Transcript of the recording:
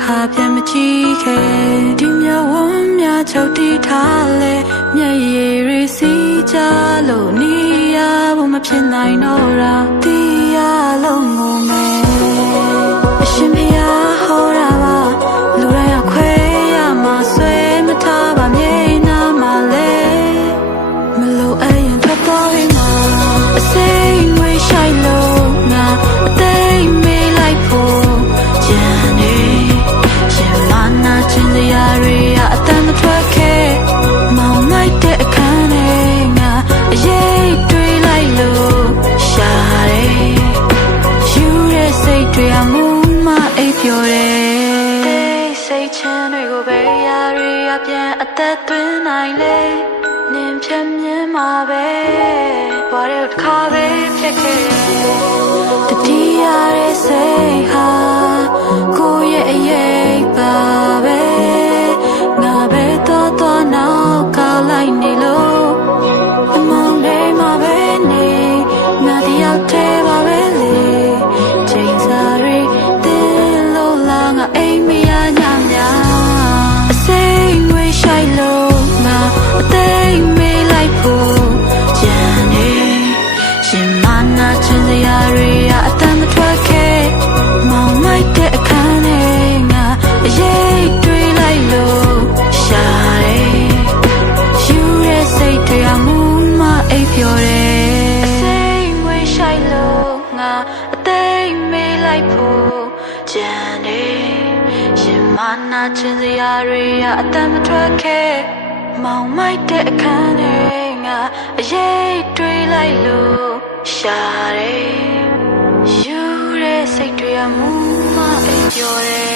ခါပြန်မကြည့်ခဲ့ဒီမြဝန်းများချုပ်တီးထားလေမျက်ရည်တွေစီးကြလို့နေရဖို့မဖြစ်နိုင်တော့တာတီးရလုံးငုံမယ်အရှင်ဖျားဟောတာပါလူတိုင်းအခွဲရမှာဆွဲမထားပါမြေနာမှာလေမလို့အရင်ထွက်သွားပြီမှာအစိမ့်ငွေရှိုက်လို့ငါအသိမေးလိုက်ဖို့ကြံနေရှင်မနာချင်စရာတွေအတမ်းမထွက်ခဲ့မောင်မိုက်တဲ့အခန်းထဲငါအရေးတွေးလိုက်လို့ရှာတယ်ယူတဲ့စိတ်တွေအမှုမအိပ်ပျော်တယ်စိတ်ချမ်းတွေကိုပဲရာတွေပြန်အသက်သွင်းနိုင်လေနင်ဖြတ်မြင်မှာပဲဘာလို့တစ်ခါပဲဖြစ်ခဲ့တတိယရဲ့စိတ်ဟာကိုယ့်ရဲ့အရေးပါပဲငါပဲတော့နောက်ကောက်လိုက်နေလို့အမောင်လေးမှာပဲနေငါတယောက်တည်းပါပဲလေချိန်စားရီတင်းလို့လာငါအိမ်မရညများအစိမ့်ငွေရှိုက်လို့ငါအသိမေးလိုက်ဖို့ကြံနေရှင်မနာချင်စရာတွေအတမ်းမထွက်ခဲ့မောင်မိုက်တဲ့အခန်းထဲငါအရေးတွေးလိုက်လို့ရှာတယ်ယူတဲ့စိတ်တွေအမှုမအိပ်ပျော်တယ်စိတ်ငွေရှိုက်လို့ငါအသိမေးလိုက်ဖို့ကြံနေရှင်မနာချင်စရာတွေအတမ်းမထွက်ခဲ့မောင်မိုက်တဲ့အခန်းထဲငါအရေးတွေးလိုက်လို့ရှာတယ်ယူတဲ့စိတ်တွေအမှုမအိပ်ပျော်တယ်